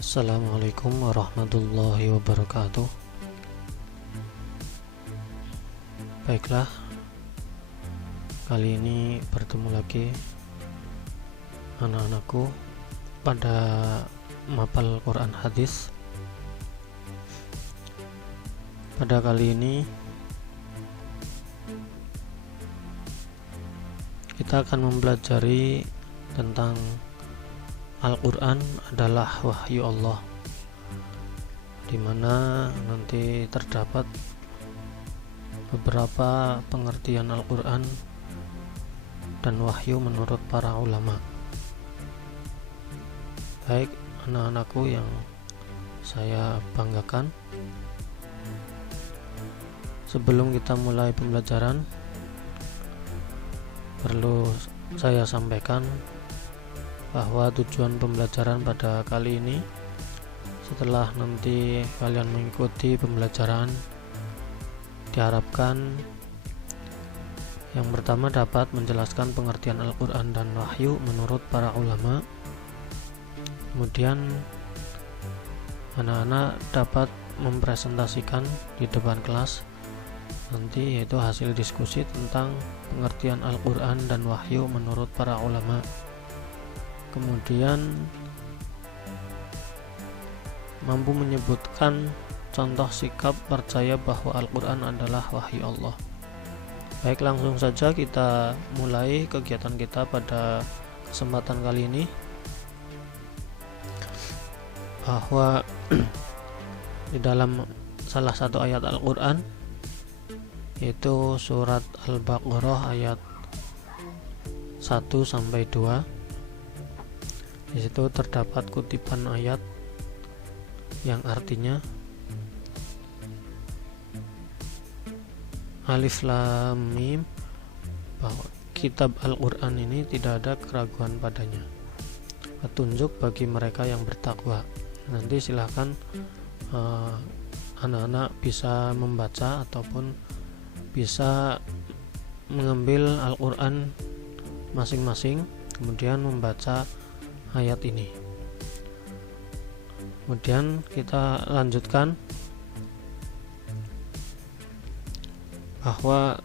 Assalamualaikum warahmatullahi wabarakatuh. Baiklah, kali ini bertemu lagi anak-anakku pada mapal Quran hadis. Pada kali ini kita akan mempelajari tentang Al-Quran adalah wahyu Allah, di mana nanti terdapat beberapa pengertian Al-Quran dan wahyu menurut para ulama. Baik anak-anakku yang saya banggakan, sebelum kita mulai pembelajaran, perlu saya sampaikan bahwa tujuan pembelajaran pada kali ini, setelah nanti kalian mengikuti pembelajaran, diharapkan yang pertama dapat menjelaskan pengertian Al-Quran dan wahyu menurut para ulama. Kemudian anak-anak dapat mempresentasikan di depan kelas nanti, yaitu hasil diskusi tentang pengertian Al-Quran dan wahyu menurut para ulama. Kemudian mampu menyebutkan contoh sikap percaya bahwa Al-Quran adalah wahyu Allah. Baik, langsung saja kita mulai kegiatan kita pada kesempatan kali ini, bahwa di dalam salah satu ayat Al-Quran, yaitu surat Al-Baqarah ayat 1-2, di situ terdapat kutipan ayat yang artinya Alif Lam Mim, bahwa kitab Al-Quran ini tidak ada keraguan padanya, petunjuk bagi mereka yang bertakwa. Nanti silahkan anak-anak bisa membaca ataupun bisa mengambil Al-Quran masing-masing, kemudian membaca ayat ini. Kemudian kita lanjutkan bahwa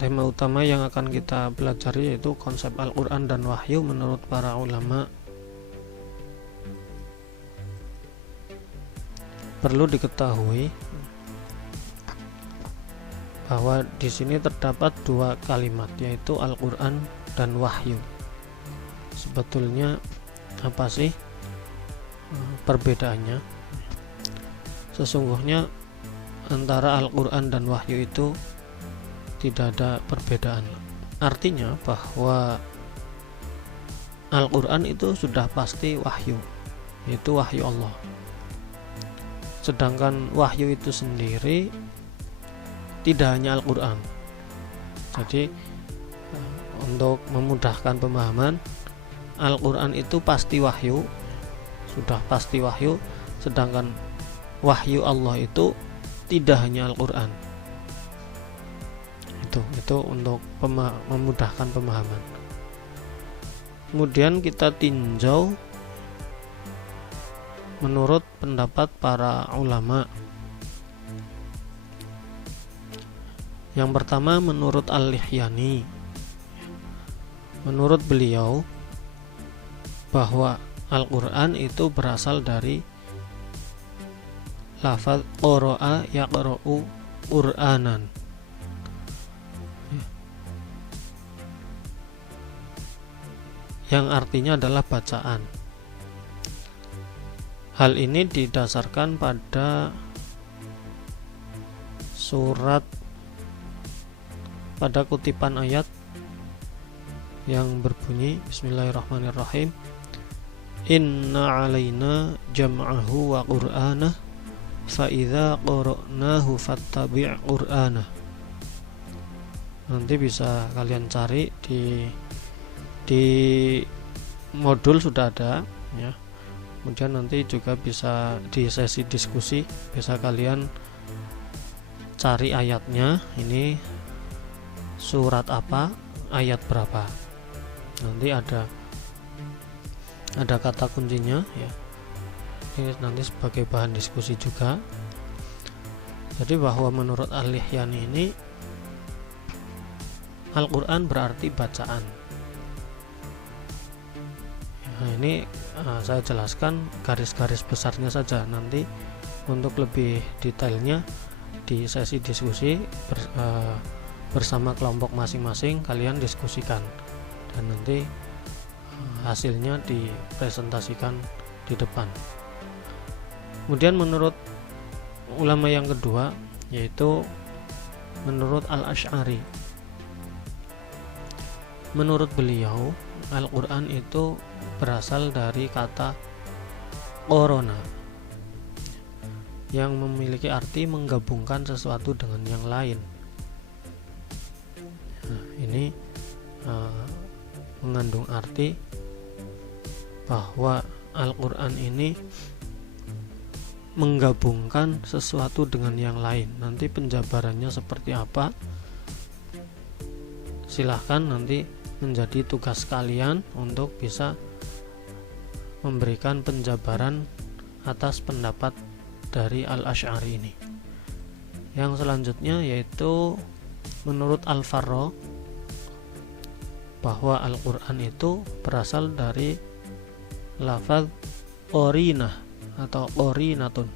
tema utama yang akan kita pelajari yaitu konsep Al-Quran dan wahyu menurut para ulama. Perlu diketahui bahwa di sini terdapat dua kalimat, yaitu Al-Quran dan wahyu. Sebetulnya apa sih perbedaannya? Sesungguhnya antara Al-Quran dan wahyu itu tidak ada perbedaan. Artinya bahwa Al-Quran itu sudah pasti wahyu, yaitu wahyu Allah. Sedangkan wahyu itu sendiri tidak hanya Al-Quran. Jadi untuk memudahkan pemahaman, Al-Quran itu pasti wahyu, sudah pasti wahyu, sedangkan wahyu Allah itu tidak hanya Al-Quran. Itu untuk memudahkan pemahaman. Kemudian kita tinjau menurut pendapat para ulama. Yang pertama menurut Al-Lihyani. Menurut beliau bahwa Al-Quran itu berasal dari lafaz qara'a yaqra'u Qur'anan, yang artinya adalah bacaan. Hal ini didasarkan pada pada kutipan ayat yang berbunyi Bismillahirrahmanirrahim, Inna alaina jam'ahu wa qur'anah fa idza qara'nahu fattabi' qur'anah. Nanti bisa kalian cari di modul, sudah ada ya. Kemudian nanti juga bisa di sesi diskusi, bisa kalian cari ayatnya, ini surat apa, ayat berapa. Nanti ada kata kuncinya ya. ini nanti sebagai bahan diskusi juga. Jadi bahwa menurut Al-Lihyani ini Al-Quran berarti bacaan. Nah, ini saya jelaskan garis-garis besarnya saja, nanti untuk lebih detailnya di sesi diskusi bersama kelompok masing-masing kalian diskusikan, dan nanti hasilnya dipresentasikan di depan. Kemudian menurut ulama yang kedua, yaitu menurut Al-Asy'ari. Menurut beliau, Al-Quran itu berasal dari kata korona, yang memiliki arti menggabungkan sesuatu dengan yang lain. Nah, ini mengandung arti bahwa Al-Quran ini menggabungkan sesuatu dengan yang lain. Nanti penjabarannya seperti apa, silahkan nanti menjadi tugas kalian untuk bisa memberikan penjabaran atas pendapat dari Al-Asy'ari ini. Yang selanjutnya yaitu menurut Al-Farra, bahwa Al-Quran itu berasal dari lafaz qorinah atau qorinatun.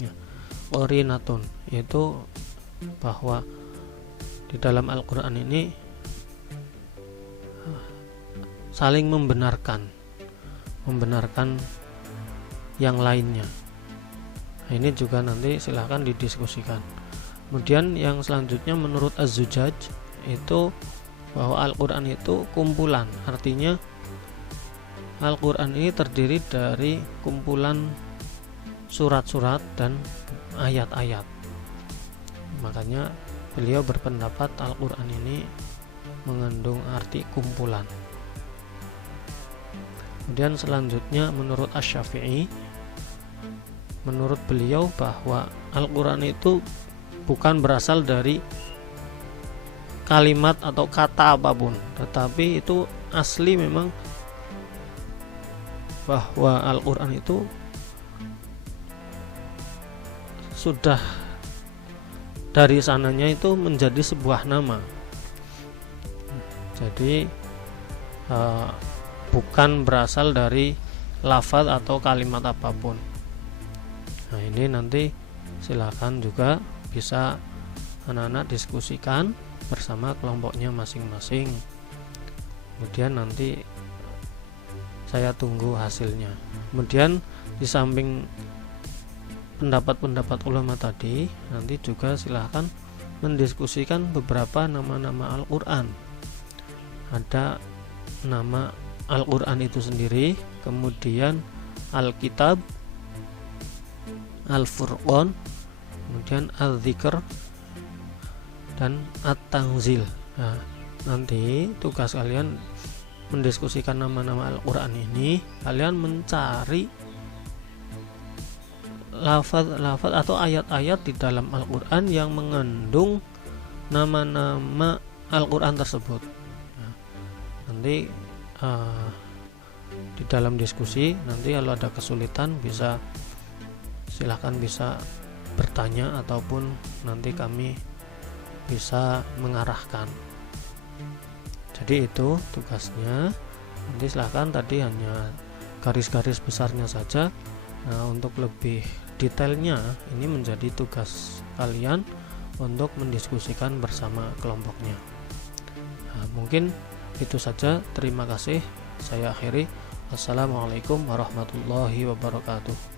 Ya, qorinatun yaitu bahwa di dalam Al-Quran ini saling membenarkan yang lainnya. Nah, ini juga nanti silahkan didiskusikan. Kemudian yang selanjutnya menurut Az-Zujaj itu bahwa Al-Quran itu kumpulan, artinya Al-Quran ini terdiri dari kumpulan surat-surat dan ayat-ayat. Makanya beliau berpendapat Al-Quran ini mengandung arti kumpulan. Kemudian selanjutnya menurut Asy-Syafi'i, menurut beliau bahwa Al-Quran itu bukan berasal dari kalimat atau kata apapun, tetapi itu asli memang bahwa Al-Quran itu sudah dari sananya itu menjadi sebuah nama. Jadi bukan berasal dari lafaz atau kalimat apapun. Nah, ini nanti silakan juga bisa anak-anak diskusikan bersama kelompoknya masing-masing. Kemudian nanti saya tunggu hasilnya. Kemudian di samping pendapat-pendapat ulama tadi, nanti juga silahkan mendiskusikan beberapa nama-nama Al-Quran. Ada nama Al-Quran itu sendiri, kemudian Al-Kitab, Al-Furqan, kemudian Al-Dzikr, dan At-Tanzil. Nah, nanti tugas kalian mendiskusikan nama-nama Al-Quran ini, kalian mencari lafaz atau ayat-ayat di dalam Al-Quran yang mengandung nama-nama Al-Quran tersebut. Nah, nanti di dalam diskusi nanti kalau ada kesulitan silahkan bisa bertanya, ataupun nanti kami bisa mengarahkan. Jadi itu tugasnya. Nanti silahkan, tadi hanya garis-garis besarnya saja. Nah, untuk lebih detailnya ini menjadi tugas kalian untuk mendiskusikan bersama kelompoknya. Nah, mungkin itu saja. Terima kasih. Saya akhiri. Wassalamualaikum warahmatullahi wabarakatuh.